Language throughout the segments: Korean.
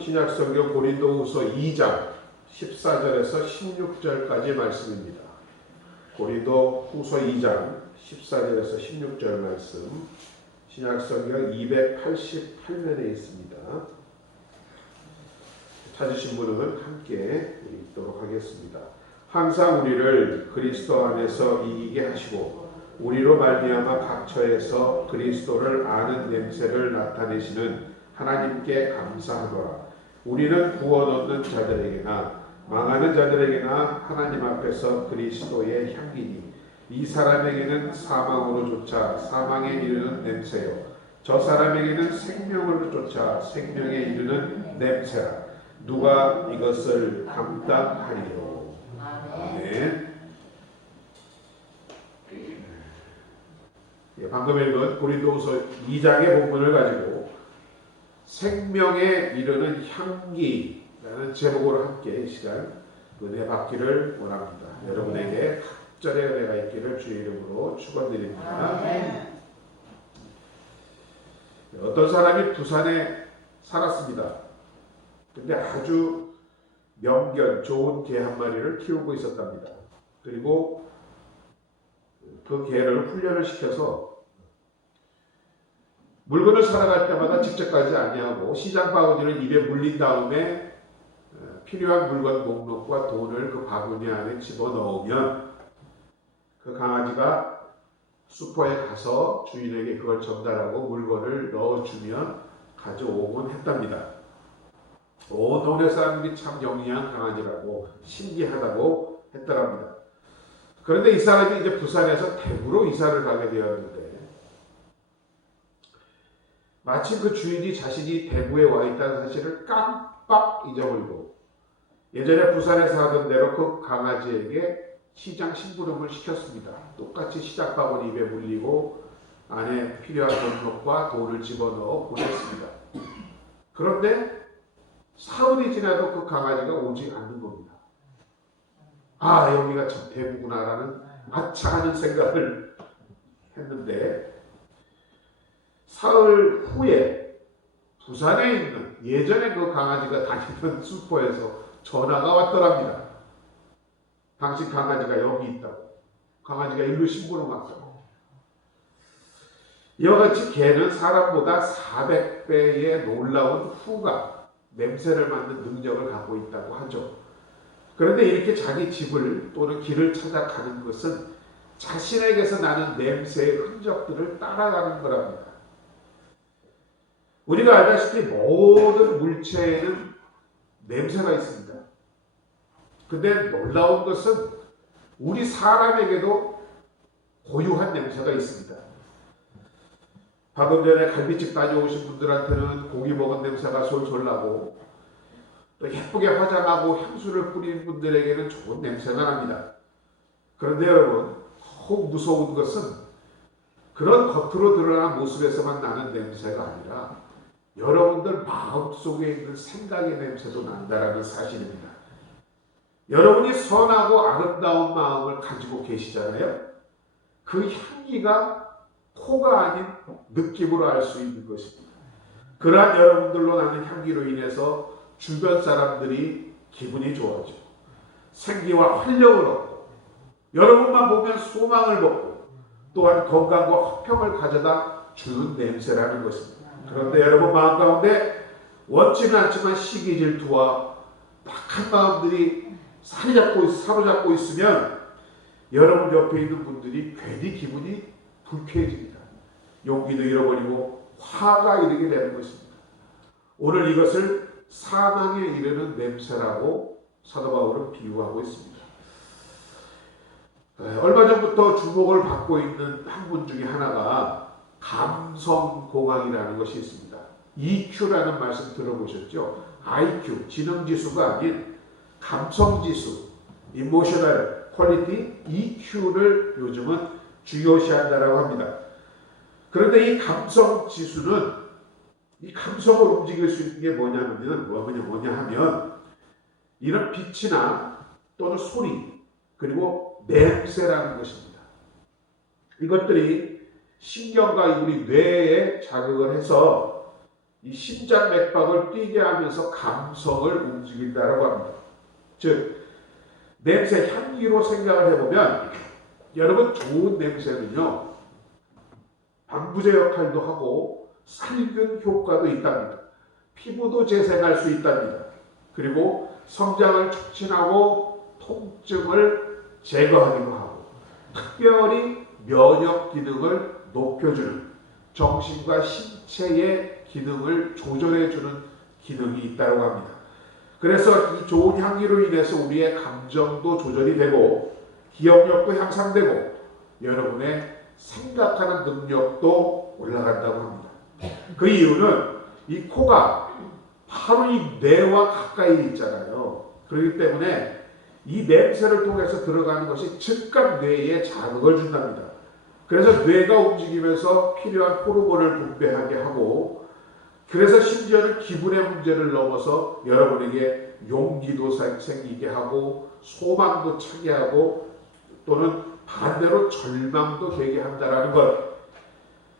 신약성경 고린도후서 2장 14절에서 16절까지 말씀입니다. 고린도후서 2장 14절에서 16절 말씀, 신약성경 288면에 있습니다. 찾으신 분은 함께 읽도록 하겠습니다. 항상 우리를 그리스도 안에서 이기게 하시고 우리로 말미암아 각처에서 그리스도를 아는 냄새를 나타내시는 하나님께 감사하노라. 우리는 구원 얻는 자들에게나 망하는 자들에게나 하나님 앞에서 그리스도의 향기니 이 사람에게는 사망으로 쫓아 사망에 이르는 냄새요 저 사람에게는 생명으로 쫓아 생명에 이르는 냄새라. 누가 이것을 감당하리요. 아멘. 방금 읽은 고린도후서 2장의 본문을 가지고 생명에 이르는 향기라는 제목으로 함께 이 시간 은혜 받기를 원합니다. 여러분에게 각절의 은혜가 있기를 주의 이름으로 축원드립니다. 어떤 사람이 부산에 살았습니다. 근데 아주 명견 좋은 개 한 마리를 키우고 있었답니다. 그리고 그 개를 훈련을 시켜서 물건을 사러 갈 때마다 직접 가지 아니하고 시장 바구니를 입에 물린 다음에 필요한 물건 목록과 돈을 그 바구니 안에 집어넣으면 그 강아지가 슈퍼에 가서 주인에게 그걸 전달하고 물건을 넣어주면 가져오곤 했답니다. 온 동네 사람들이 참 영리한 강아지라고 신기하다고 했더랍니다. 그런데 이 사람이 이제 부산에서 대구로 이사를 가게 되었는데 마침 그 주인이 자신이 대구에 와 있다는 사실을 깜빡 잊어버리고 예전에 부산에서 하던 대로 그 강아지에게 시장 심부름을 시켰습니다. 똑같이 시장 바구니 입에 물리고 안에 필요한 목록과 돈을 집어넣어 보냈습니다. 그런데 사흘이 지나도 그 강아지가 오지 않는 겁니다. 아, 여기가 참 대구구나라는 아차하는 생각을 했는데 사흘 후에 부산에 있는 예전에 그 강아지가 다니던 슈퍼에서 전화가 왔더랍니다. 당신 강아지가 여기 있다고. 강아지가 일로 심부름 왔다고. 이와 같이 개는 사람보다 400배의 놀라운 후각, 냄새를 맡는 능력을 갖고 있다고 하죠. 그런데 이렇게 자기 집을 또는 길을 찾아가는 것은 자신에게서 나는 냄새의 흔적들을 따라가는 거랍니다. 우리가 알다시피 모든 물체에는 냄새가 있습니다. 근데 놀라운 것은 우리 사람에게도 고유한 냄새가 있습니다. 방금 전에 갈비집 다녀오신 분들한테는 고기 먹은 냄새가 솔솔 나고 또 예쁘게 화장하고 향수를 뿌리는 분들에게는 좋은 냄새가 납니다. 그런데 여러분, 더욱 무서운 것은 그런 겉으로 드러난 모습에서만 나는 냄새가 아니라 여러분들 마음속에 있는 생각의 냄새도 난다라는 사실입니다. 여러분이 선하고 아름다운 마음을 가지고 계시잖아요. 그 향기가 코가 아닌 느낌으로 알 수 있는 것입니다. 그러한 여러분들로 나는 향기로 인해서 주변 사람들이 기분이 좋아지고 생기와 활력을 얻고 여러분만 보면 소망을 먹고 또한 건강과 화평을 가져다 주는 냄새라는 것입니다. 그런데 여러분 마음 가운데 원치는 않지만 시기 질투와 박한 마음들이 사로잡고 있으면 여러분 옆에 있는 분들이 괜히 기분이 불쾌해집니다. 용기도 잃어버리고 화가 이르게 되는 것입니다. 오늘 이것을 사망에 이르는 냄새라고 사도 바울은 비유하고 있습니다. 얼마 전부터 주목을 받고 있는 학문 중에 하나가 감성공학이라는 것이 있습니다. EQ라는 말씀 들어보셨죠? IQ, 지능지수가 아닌 감성지수, Emotional Quality, EQ를 요즘은 중요시한다라고 합니다. 그런데 이 감성지수는 이 감성을 움직일 수 있는 게 뭐냐 하면 이런 빛이나 또는 소리 그리고 냄새라는 것입니다. 이것들이 신경과 우리 뇌에 자극을 해서 이 심장 맥박을 뛰게 하면서 감성을 움직인다라고 합니다. 즉 냄새, 향기로 생각을 해보면 여러분 좋은 냄새는요 방부제 역할도 하고 살균 효과도 있답니다. 피부도 재생할 수 있답니다. 그리고 성장을 촉진하고 통증을 제거하기도 하고 특별히 면역 기능을 높여주는 정신과 신체의 기능을 조절해주는 기능이 있다고 합니다. 그래서 이 좋은 향기로 인해서 우리의 감정도 조절이 되고 기억력도 향상되고 여러분의 생각하는 능력도 올라간다고 합니다. 그 이유는 이 코가 바로 이 뇌와 가까이 있잖아요. 그렇기 때문에 이 냄새를 통해서 들어가는 것이 즉각 뇌에 자극을 준답니다. 그래서 뇌가 움직이면서 필요한 호르몬을 분비하게 하고 그래서 심지어는 기분의 문제를 넘어서 여러분에게 용기도 생기게 하고 소망도 차게 하고 또는 반대로 절망도 되게 한다는 것.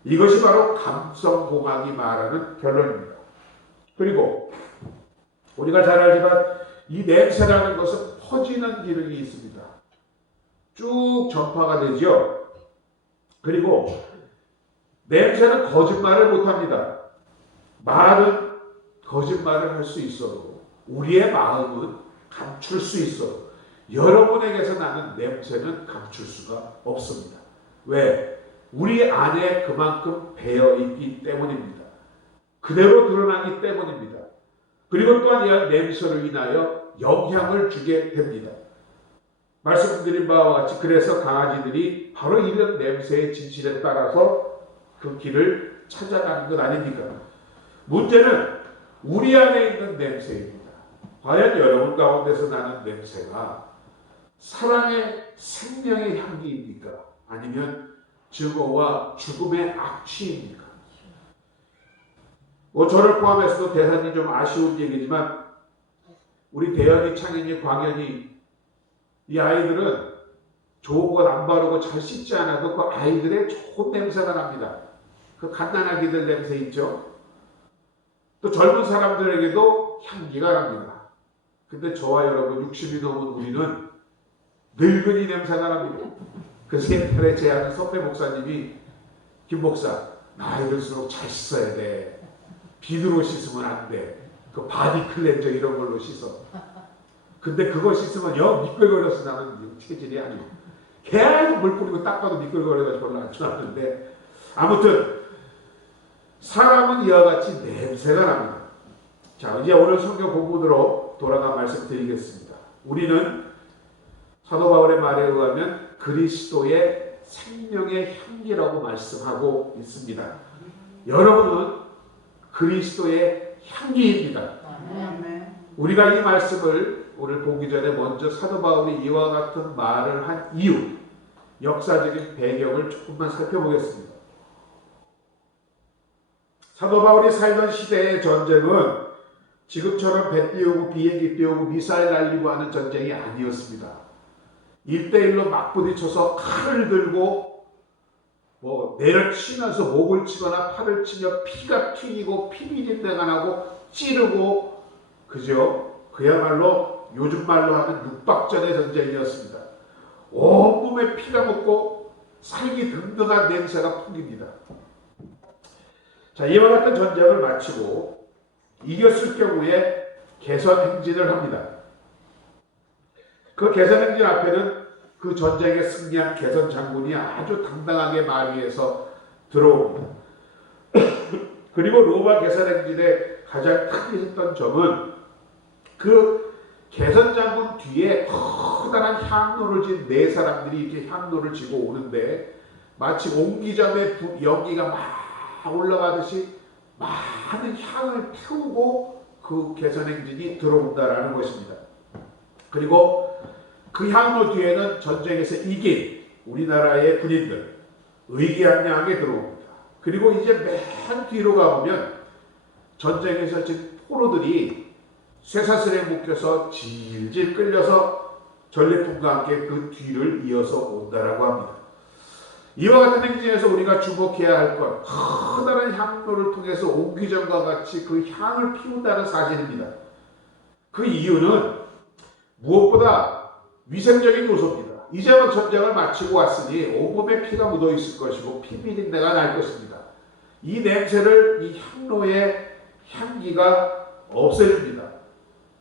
이것이 바로 감성공학이 말하는 결론입니다. 그리고 우리가 잘 알지만 이 냄새라는 것은 퍼지는 기능이 있습니다. 쭉 전파가 되죠. 그리고 냄새는 거짓말을 못합니다. 말은 거짓말을 할 수 있어도 우리의 마음은 감출 수 있어도 여러분에게서 나는 냄새는 감출 수가 없습니다. 왜? 우리 안에 그만큼 배어있기 때문입니다. 그대로 드러나기 때문입니다. 그리고 또한 이 냄새로 인하여 영향을 주게 됩니다. 말씀드린 바와 같이 그래서 강아지들이 바로 이런 냄새의 진실에 따라서 그 길을 찾아가는 것 아닙니까? 문제는 우리 안에 있는 냄새입니다. 과연 여러분 가운데서 나는 냄새가 사랑의 생명의 향기입니까? 아니면 증오와 죽음의 악취입니까? 저를 포함해서도 대단히 좀 아쉬운 얘기지만 우리 대현이, 창현이, 광현이 이 아이들은 좋은 것 안 바르고 잘 씻지 않아도 그 아이들의 좋은 냄새가 납니다. 그 갓난아기들 냄새 있죠? 또 젊은 사람들에게도 향기가 납니다. 근데 저와 여러분 60이 넘은 우리는 늙은이 냄새가 납니다. 그래서 옛날에 제 아는 선배 목사님이 김 목사 나이 들수록 잘 씻어야 돼. 비누로 씻으면 안 돼. 그 바디 클렌저 이런 걸로 씻어. 근데 그거 씻으면 영 미끌거려서 나는 체질이 아주 계속 물 뿌리고 닦아도 미끌거려가지고 별로 안 좋았는데 아무튼 사람은 이와 같이 냄새가 납니다. 자, 이제 오늘 성경 본문으로 돌아가 말씀드리겠습니다. 우리는 사도 바울의 말에 의하면 그리스도의 생명의 향기라고 말씀하고 있습니다. 여러분은 그리스도의 향기입니다. 우리가 이 말씀을 오늘 보기 전에 먼저 사도 바울이 이와 같은 말을 한 이유, 역사적인 배경을 조금만 살펴보겠습니다. 사도 바울이 살던 시대의 전쟁은 지금처럼 배 띄우고 비행기 띄우고 미사일 날리고 하는 전쟁이 아니었습니다. 1대1로 막 부딪혀서 칼을 들고 내려치면서 목을 치거나 팔을 치며 피가 튀기고 피비린내가 나고 찌르고 그죠? 그야말로 요즘 말로 하는 육박전의 전쟁이었습니다. 온몸에 피가 묻고 살기 등등한 냄새가 풍깁니다. 자, 이와 같은 전쟁을 마치고 이겼을 경우에 개선 행진을 합니다. 그 개선 행진 앞에는 그 전쟁에 승리한 개선 장군이 아주 당당하게 말 위에서 들어옵니다. 그리고 로마 개선 행진의 가장 크게 했던 점은 그 개선 장군 뒤에 커다란 향로를 진 네 사람들이 이렇게 향로를 지고 오는데 마치 옹기점의 연기가 막 올라가듯이 많은 향을 태우고 그 개선 행진이 들어온다라는 것입니다. 그리고 그 향로 뒤에는 전쟁에서 이긴 우리나라의 군인들 의기양양하게 들어옵니다. 그리고 이제 맨 뒤로 가보면 전쟁에서 지금 포로들이 쇠사슬에 묶여서 질질 끌려서 전리품과 함께 그 뒤를 이어서 온다라고 합니다. 이와 같은 행진에서 우리가 주목해야 할 것, 커다란 향로를 통해서 옥귀전과 같이 그 향을 피운다는 사실입니다. 그 이유는 무엇보다 위생적인 요소입니다. 이제 막 전쟁을 마치고 왔으니 온몸에 피가 묻어 있을 것이고 피비린내가 날 것입니다. 이 냄새를 이 향로의 향기가 없애줍니다.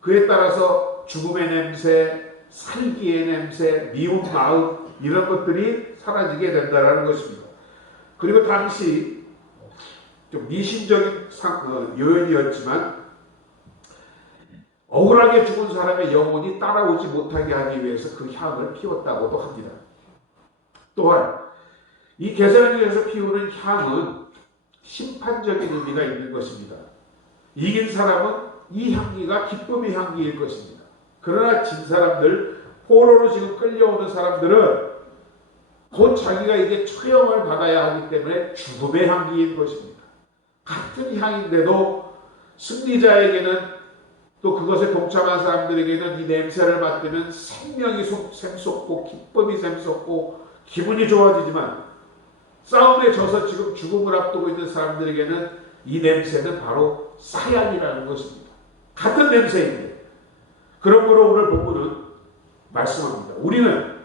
그에 따라서 죽음의 냄새, 살기의 냄새, 미운 마음 이런 것들이 사라지게 된다는 것입니다. 그리고 당시 좀 미신적인 요인이었지만 억울하게 죽은 사람의 영혼이 따라오지 못하게 하기 위해서 그 향을 피웠다고도 합니다. 또한 이 계산에서 피우는 향은 심판적인 의미가 있는 것입니다. 이긴 사람은 이 향기가 기쁨의 향기일 것입니다. 그러나 진 사람들, 포로로 지금 끌려오는 사람들은 곧 자기가 이제 처형을 받아야 하기 때문에 죽음의 향기인 것입니다. 같은 향인데도 승리자에게는 또 그것에 동참한 사람들에게는 이 냄새를 맡으면 생명이 샘솟고 기쁨이 샘솟고 기분이 좋아지지만 싸움에 져서 지금 죽음을 앞두고 있는 사람들에게는 이 냄새는 바로 사약이라는 것입니다. 같은 냄새인데 그러므로 오늘 본문은 말씀합니다. 우리는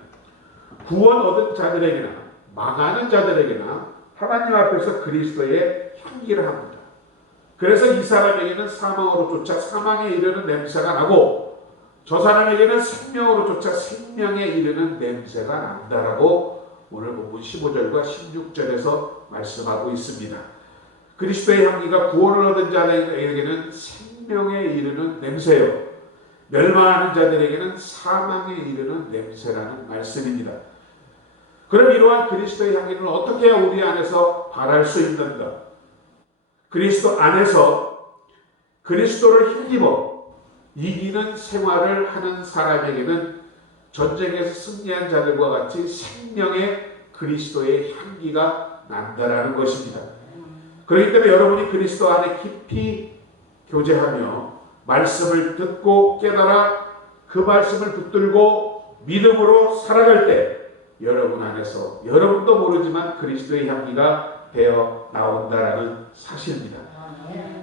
구원 얻은 자들에게나 망하는 자들에게나 하나님 앞에서 그리스도의 향기를 합니다. 그래서 이 사람에게는 사망으로 쫓아 사망에 이르는 냄새가 나고 저 사람에게는 생명으로 쫓아 생명에 이르는 냄새가 난다라고 오늘 본문 15절과 16절에서 말씀하고 있습니다. 그리스도의 향기가 구원을 얻은 자들에게는 생명에 이르는 냄새요, 멸망하는 자들에게는 사망에 이르는 냄새라는 말씀입니다. 그럼 이러한 그리스도의 향기는 어떻게 해야 우리 안에서 발할 수 있는가? 그리스도 안에서 그리스도를 힘입어 이기는 생활을 하는 사람에게는 전쟁에서 승리한 자들과 같이 생명의 그리스도의 향기가 난다라는 것입니다. 그렇기 때문에 여러분이 그리스도 안에 깊이 교제하며 말씀을 듣고 깨달아 그 말씀을 붙들고 믿음으로 살아갈 때 여러분 안에서 여러분도 모르지만 그리스도의 향기가 되어 나온다라는 사실입니다.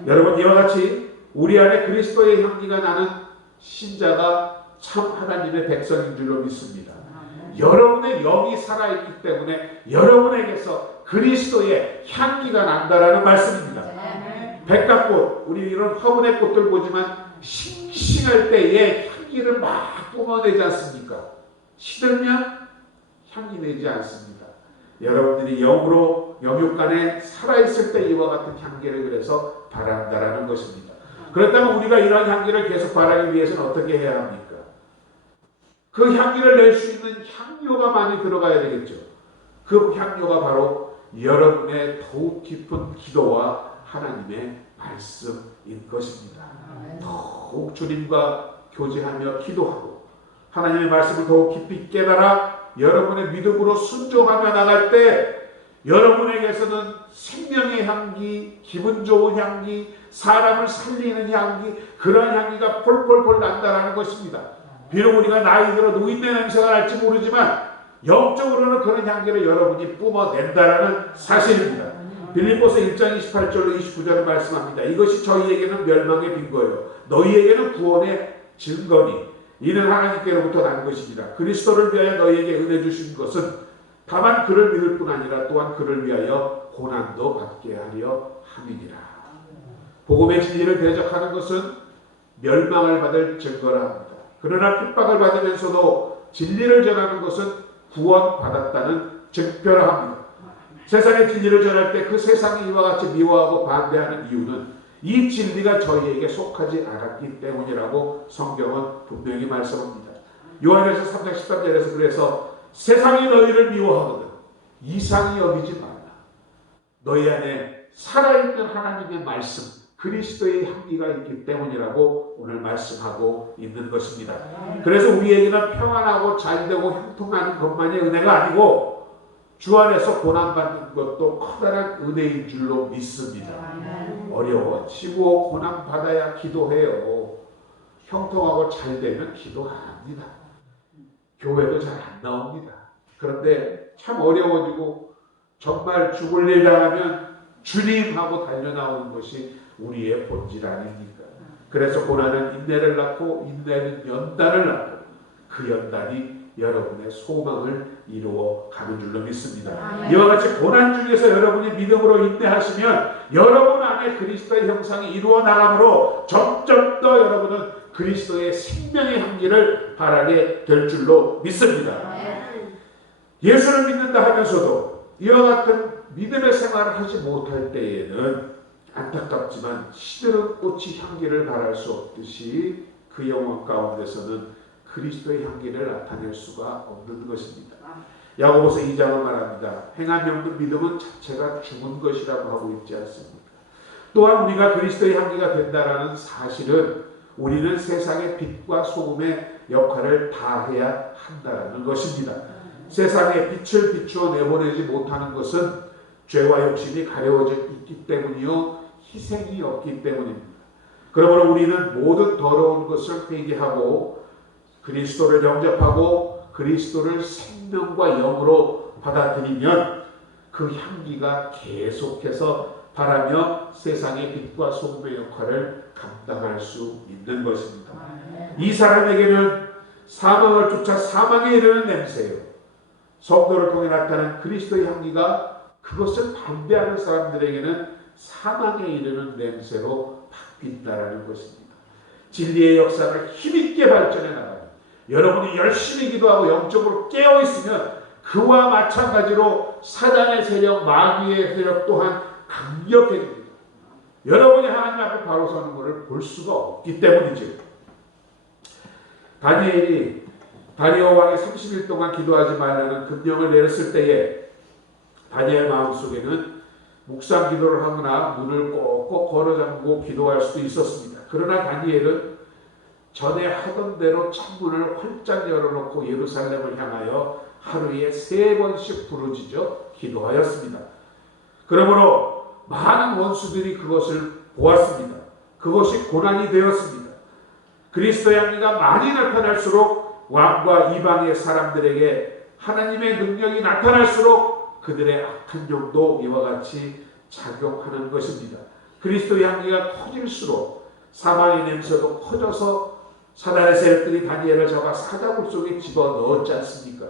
여러분 이와 같이 우리 안에 그리스도의 향기가 나는 신자가 참 하나님의 백성인 줄로 믿습니다. 여러분의 영이 살아있기 때문에 여러분에게서 그리스도의 향기가 난다라는 말씀입니다. 백합꽃, 우리 이런 화분의 꽃들 보지만 싱싱할 때에 향기를 막 뿜어내지 않습니까? 시들면 향기 내지 않습니다. 여러분들이 영으로 영육간에 살아있을 때 이와 같은 향기를 그래서 바란다라는 것입니다. 그렇다면 우리가 이런 향기를 계속 바라기 위해서는 어떻게 해야 합니까? 그 향기를 낼 수 있는 향료가 많이 들어가야 되겠죠. 그 향료가 바로 여러분의 더욱 깊은 기도와 하나님의 말씀인 것입니다. 더욱 주님과 교제하며 기도하고 하나님의 말씀을 더욱 깊이 깨달아 여러분의 믿음으로 순종하며 나갈 때 여러분에게서는 생명의 향기, 기분 좋은 향기, 사람을 살리는 향기, 그런 향기가 폴폴폴 난다라는 것입니다. 비록 우리가 나이 들어 노인네 냄새가 날지 모르지만 영적으로는 그런 향기를 여러분이 뿜어낸다라는 사실입니다. 빌립보서 1장 28절로 29절을 말씀합니다. 이것이 저희에게는 멸망의 빈거요 너희에게는 구원의 증거니 이는 하나님께로부터 난 것입니다. 그리스도를 위하여 너희에게 은혜 주신 것은 다만 그를 믿을 뿐 아니라 또한 그를 위하여 고난도 받게 하려 함이니라. 복음의 진리를 대적하는 것은 멸망을 받을 증거라 합니다. 그러나 핍박을 받으면서도 진리를 전하는 것은 구원받았다는 증표라 합니다. 세상의 진리를 전할 때 그 세상이 이와 같이 미워하고 반대하는 이유는 이 진리가 저희에게 속하지 않았기 때문이라고 성경은 분명히 말씀합니다. 요한에서 3장 13절에서 그래서 세상이 너희를 미워하거든 이상히 여기지 말라. 너희 안에 살아있는 하나님의 말씀 그리스도의 향기가 있기 때문이라고 오늘 말씀하고 있는 것입니다. 그래서 우리에게는 평안하고 잘되고 형통하는 것만이 은혜가 아니고 주 안에서 고난받는 것도 커다란 은혜인 줄로 믿습니다. 어려워지고 고난받아야 기도해요. 형통하고 잘되면 기도 안 합니다. 교회도 잘 안 나옵니다. 그런데 참 어려워지고 정말 죽을 일 당하면 주님하고 달려나오는 것이 우리의 본질 아닙니까? 그래서 고난은 인내를 낳고 인내는 연단을 낳고 그 연단이 여러분의 소망을 이루어 가는 줄로 믿습니다. 이와 같이 고난 중에서 여러분이 믿음으로 인내하시면 여러분 안에 그리스도의 형상이 이루어 나가므로 점점 더 여러분은 그리스도의 생명의 향기를 바라게 될 줄로 믿습니다. 예수를 믿는다 하면서도 이와 같은 믿음의 생활을 하지 못할 때에는 안타깝지만 시드는 꽃이 향기를 발할 수 없듯이 그 영혼 가운데서는 그리스도의 향기를 나타낼 수가 없는 것입니다. 야고보서 2장은 말합니다. 행함이 없는 믿음은 자체가 죽은 것이라고 하고 있지 않습니까? 또한 우리가 그리스도의 향기가 된다라는 사실은 우리는 세상의 빛과 소금의 역할을 다해야 한다는 것입니다. 세상에 빛을 비추어 내보내지 못하는 것은 죄와 욕심이 가려워져 있기 때문이요 희생이 없기 때문입니다. 그러므로 우리는 모든 더러운 것을 회개하고 그리스도를 영접하고 그리스도를 생명과 영으로 받아들이면 그 향기가 계속해서 바라며 세상의 빛과 소금의 역할을 감당할 수 있는 것입니다. 이 사람에게는 사망을 쫓아 사망에 이르는 냄새요, 성도를 통해 나타난 그리스도의 향기가 그것을 반대하는 사람들에게는 사망에 이르는 냄새로 바뀐다라는 것입니다. 진리의 역사를 힘있게 발전해 나가요. 여러분이 열심히 기도하고 영적으로 깨어있으면 그와 마찬가지로 사단의 세력, 마귀의 세력 또한 강력해집니다. 여러분이 하나님 앞에 바로 서는 것을 볼 수가 없기 때문이죠. 다니엘이 다리오 왕이 30일 동안 기도하지 말라는 금령을 내렸을 때에 다니엘 마음속에는 묵상 기도를 하거나 문을 꼭꼭 걸어 잠그고 기도할 수도 있었습니다. 그러나 다니엘은 전에 하던 대로 창문을 활짝 열어놓고 예루살렘을 향하여 하루에 3번씩 부르짖어 기도하였습니다. 그러므로 많은 원수들이 그것을 보았습니다. 그것이 고난이 되었습니다. 그리스도의 향기가 많이 나타날수록 왕과 이방의 사람들에게 하나님의 능력이 나타날수록 그들의 악한 영도 이와 같이 작용하는 것입니다. 그리스도의 향기가 커질수록 사망의 냄새도 커져서 사단의 세력들이 다니엘을 잡아 사자굴 속에 집어넣었지 않습니까?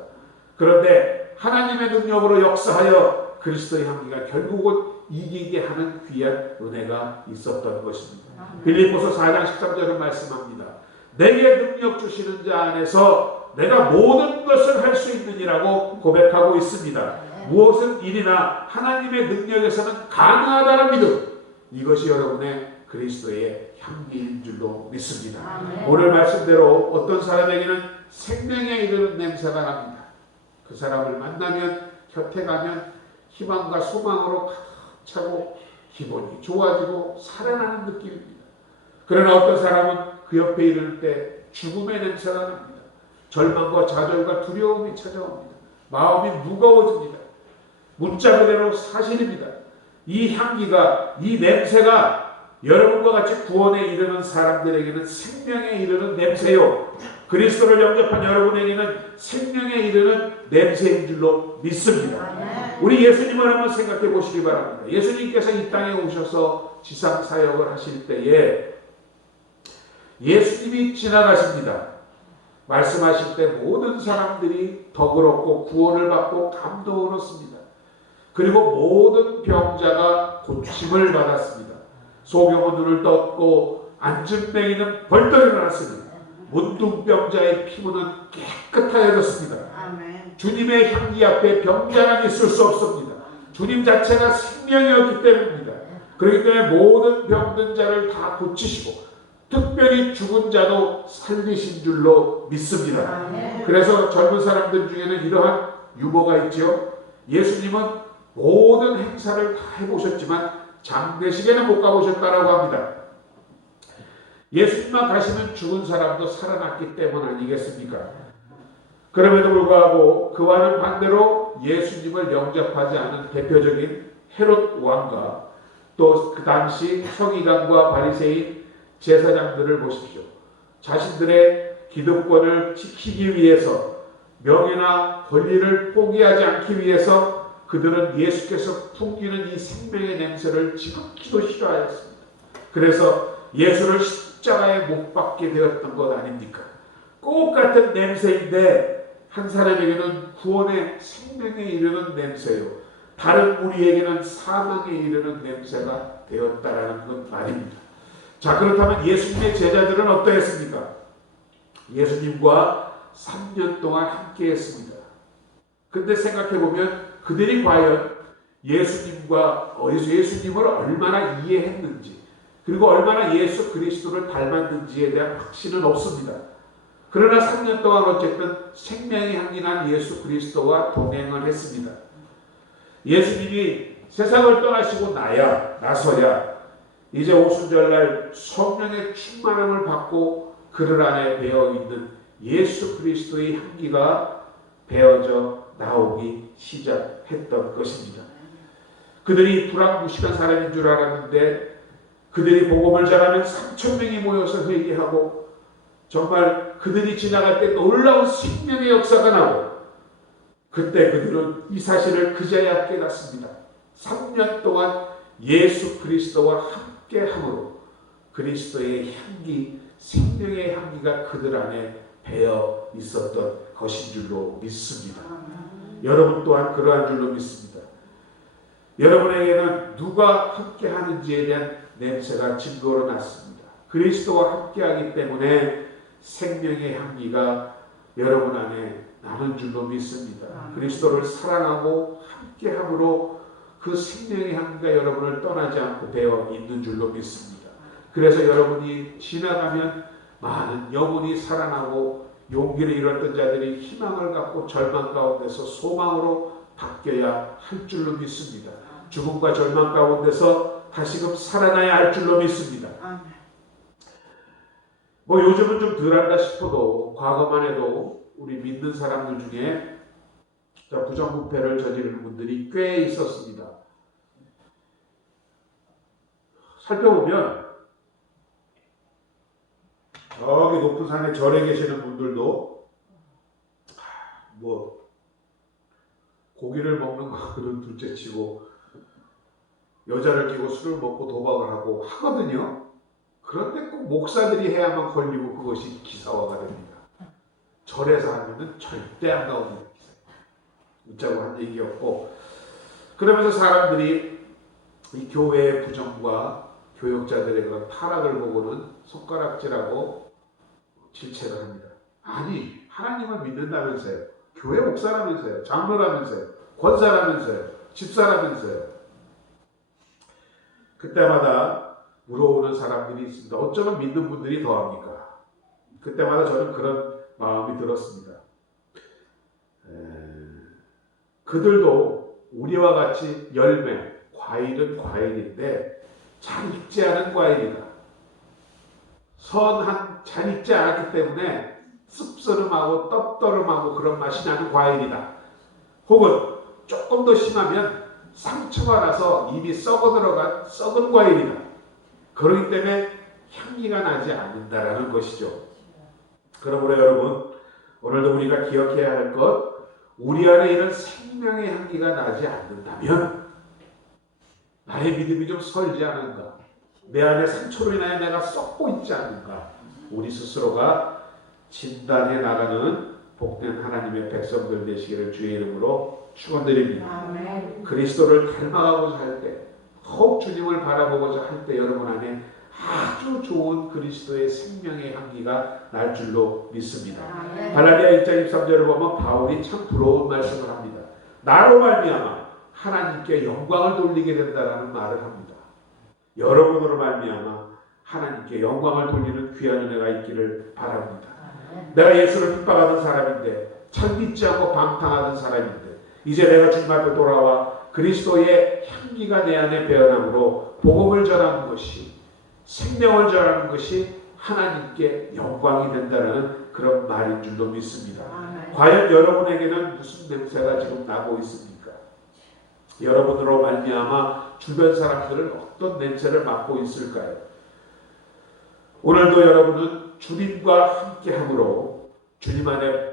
그런데 하나님의 능력으로 역사하여 그리스도의 향기가 결국은 이기게 하는 귀한 은혜가 있었던 것입니다. 빌립보서 4장 13절은 말씀합니다. 내게 능력 주시는 자 안에서 내가 모든 것을 할 수 있느니라고 고백하고 있습니다. 무엇은 일이나 하나님의 능력에서는 가능하다는 믿음, 이것이 여러분의 그리스도의 향기인 줄로 믿습니다. 오늘 말씀대로 어떤 사람에게는 생명에 이르는 냄새가 납니다. 그 사람을 만나면, 곁에 가면 희망과 소망으로 가득 차고 기분이 좋아지고 살아나는 느낌입니다. 그러나 어떤 사람은 그 옆에 이를 때 죽음의 냄새가 납니다. 절망과 좌절과 두려움이 찾아옵니다. 마음이 무거워집니다. 문자 그대로 사실입니다. 이 향기가, 이 냄새가 여러분과 같이 구원에 이르는 사람들에게는 생명에 이르는 냄새요, 그리스도를 영접한 여러분에게는 생명에 이르는 냄새인 줄로 믿습니다. 우리 예수님을 한번 생각해 보시기 바랍니다. 예수님께서 이 땅에 오셔서 지상 사역을 하실 때에 예수님이 지나가십니다. 말씀하실 때 모든 사람들이 덕을 얻고 구원을 받고 감동을 얻습니다. 그리고 모든 병자가 고침을 받았습니다. 소경은 눈을 떴고 앉은 맹인은 벌떡 일어났습니다. 문둥병자의 피부는 깨끗하여졌습니다. 주님의 향기 앞에 병자는 있을 수 없습니다. 주님 자체가 생명이었기 때문입니다. 그렇기 때문에 모든 병든 자를 다 고치시고 특별히 죽은 자도 살리신 줄로 믿습니다. 그래서 젊은 사람들 중에는 이러한 유머가 있죠. 예수님은 모든 행사를 다 해보셨지만 장례식에는 못 가보셨다라고 합니다. 예수님만 가시면 죽은 사람도 살아났기 때문 아니겠습니까? 그럼에도 불구하고 그와는 반대로 예수님을 영접하지 않은 대표적인 헤롯 왕과 또 그 당시 서기관과 바리새인 제사장들을 보십시오. 자신들의 기득권을 지키기 위해서, 명예나 권리를 포기하지 않기 위해서 그들은 예수께서 풍기는 이 생명의 냄새를 지극히도 싫어하였습니다. 그래서 예수를 십자가에 못 박게 되었던 것 아닙니까? 똑같은 냄새인데 한 사람에게는 구원의 생명에 이르는 냄새요, 다른 무리에게는 사망에 이르는 냄새가 되었다라는 것 말입니다. 자, 그렇다면 예수님의 제자들은 어떠했습니까? 예수님과 3년 동안 함께 했습니다. 근데 생각해보면 그들이 과연 예수님을 얼마나 이해했는지, 그리고 얼마나 예수 그리스도를 닮았는지에 대한 확신은 없습니다. 그러나 3년 동안 어쨌든 생명의 향기 난 예수 그리스도와 동행을 했습니다. 예수님이 세상을 떠나시고 나서야 이제 오순절날 성령의 충만함을 받고 그들 안에 배어있는 예수 그리스도의 향기가 배어져 나오기 시작했던 것입니다. 그들이 불황무식한 사람인 줄 알았는데 그들이 복음을 전하면 3,000명이 모여서 회개하고 정말 그들이 지나갈 때 놀라운 생명의 역사가 나고, 그때 그들은 이 사실을 그제야 깨닫습니다. 3년 동안 예수 그리스도와 함께함으로 그리스도의 향기, 생명의 향기가 그들 안에 배어 있었던 것인 줄로 믿습니다. 여러분 또한 그러한 줄로 믿습니다. 여러분에게는 누가 함께하는지에 대한 냄새가 증거로 났습니다. 그리스도와 함께하기 때문에 생명의 향기가 여러분 안에 나는 줄로 믿습니다. 그리스도를 사랑하고 함께함으로 그 생명의 향기가 여러분을 떠나지 않고 배어 있는 줄로 믿습니다. 그래서 여러분이 지나가면 많은 영혼이 살아나고 용기를 잃었던 자들이 희망을 갖고 절망 가운데서 소망으로 바뀌어야 할 줄로 믿습니다. 죽음과 절망 가운데서 다시금 살아나야 할 줄로 믿습니다. 요즘은 좀 덜한다 싶어도 과거만 해도 우리 믿는 사람들 중에 부정부패를 저지르는 분들이 꽤 있었습니다. 살펴보면 저기 높은 산에 절에 계시는 분들도 고기를 먹는 거는 둘째치고 여자를 끼고 술을 먹고 도박을 하고 하거든요. 그런데 꼭 목사들이 해야만 걸리고 그것이 기사화가 됩니다. 절에서 하면은 절대 안 나오는 기사. 웃자고 한 얘기였고, 그러면서 사람들이 이 교회의 부정과 교역자들의 그런 타락을 보고는 손가락질하고 질책을 합니다. 아니, 하나님을 믿는다면서요, 교회 목사라면서요, 장로라면서요, 권사라면서요, 집사라면서요. 그때마다 물어오는 사람들이 있습니다. 어쩌면 믿는 분들이 더합니까? 그때마다 저는 그런 마음이 들었습니다. 그들도 우리와 같이 열매, 과일은 과일인데 잘 익지 않은 과일이다. 잘 익지 않았기 때문에 씁쓸음하고 떡더름하고 그런 맛이 나는 과일이다. 혹은 조금 더 심하면 상처가 나서 입이 썩어 들어간 썩은 과일이다. 그렇기 때문에 향기가 나지 않는다라는 것이죠. 그러므로 여러분, 오늘도 우리가 기억해야 할 것, 우리 안에 이런 생명의 향기가 나지 않는다면 나의 믿음이 좀 설지 않은가, 내 안에 상처로 인하여 내가 썩고 있지 않은가, 우리 스스로가 진단해 나가는 복된 하나님의 백성들 되시기를 주의 이름으로 축원드립니다. 아멘. 그리스도를 닮아가고자 할 때, 더욱 주님을 바라보고자 할 때 여러분 안에 아주 좋은 그리스도의 생명의 향기가 날 줄로 믿습니다. 갈라디아 1장 23절을 보면 바울이 참 부러운 말씀을 합니다. 나로 말미암아 하나님께 영광을 돌리게 된다라는 말을 합니다. 여러분으로 말미암아 하나님께 영광을 돌리는 귀한 은혜가 있기를 바랍니다. 내가 예수를 핍박하던 사람인데, 참 믿지 않고 방탕하던 사람인데, 이제 내가 주님 앞에 돌아와 그리스도의 향기가 내 안에 배어남으로 복음을 전하는 것이, 생명을 전하는 것이 하나님께 영광이 된다는 그런 말인 줄로 믿습니다. 과연 여러분에게는 무슨 냄새가 지금 나고 있습니까? 여러분으로 말미암아 주변 사람들은 어떤 냄새를 맡고 있을까요? 오늘도 여러분은 주님과 함께함으로 주님 안에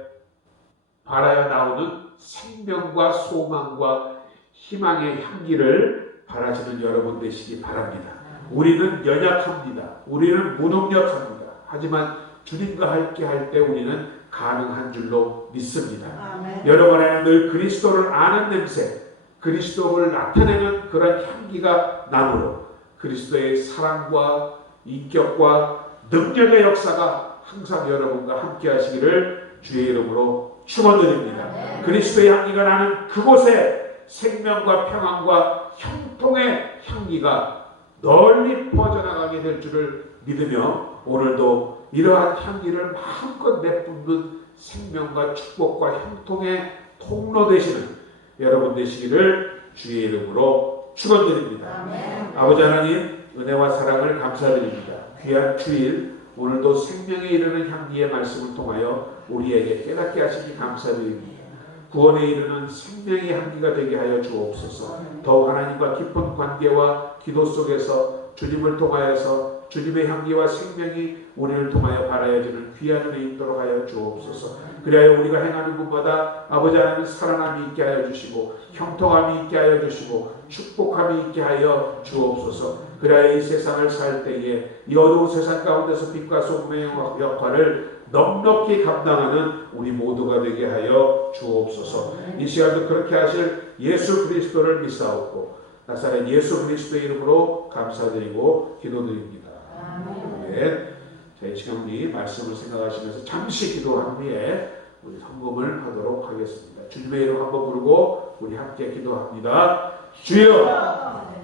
발하여 나오는 생명과 소망과 희망의 향기를 바라시는 여러분 되시기 바랍니다. 우리는 연약합니다. 우리는 무능력합니다. 하지만 주님과 함께 할 때 우리는 가능한 줄로 믿습니다. 아멘. 여러분 안에 늘 그리스도를 아는 냄새, 그리스도를 나타내는 그런 향기가 나므로 그리스도의 사랑과 인격과 능력의 역사가 항상 여러분과 함께 하시기를 주의 이름으로 축원드립니다. 그리스도의 향기가 나는 그곳에 생명과 평안과 형통의 향기가 널리 퍼져나가게 될 줄을 믿으며 오늘도 이러한 향기를 마음껏 내뿜는 생명과 축복과 형통의 통로 되시는 여러분 되시기를 주의 이름으로 축원드립니다. 아버지 하나님, 은혜와 사랑을 감사드립니다. 귀한 주일 오늘도 생명에 이르는 향기의 말씀을 통하여 우리에게 깨닫게 하시니 감사드립니다. 구원에 이르는 생명의 향기가 되게 하여 주옵소서. 더욱 하나님과 깊은 관계와 기도 속에서 주님을 통하여서 주님의 향기와 생명이 우리를 통하여 발하여지는 귀한 은혜 있도록 하여 주옵소서. 그리하여 우리가 행하는 곳마다 아버지 하나님 사랑함이 있게 하여 주시고 형통함이 있게 하여 주시고 축복함이 있게 하여 주옵소서. 그리하여 이 세상을 살 때에 이 어두운 세상 가운데서 빛과 소금의 역할을 넉넉히 감당하는 우리 모두가 되게 하여 주옵소서. 이 시간도 그렇게 하실 예수 그리스도를 믿사옵고 나사렛 예수 그리스도의 이름으로 감사드리고 기도드립니다. 아멘. 자, 이 시간 우리 말씀을 생각하시면서 잠시 기도한 후에 우리 헌금을 하도록 하겠습니다. 주님의 이름 한번 부르고 우리 함께 기도합니다. 주여!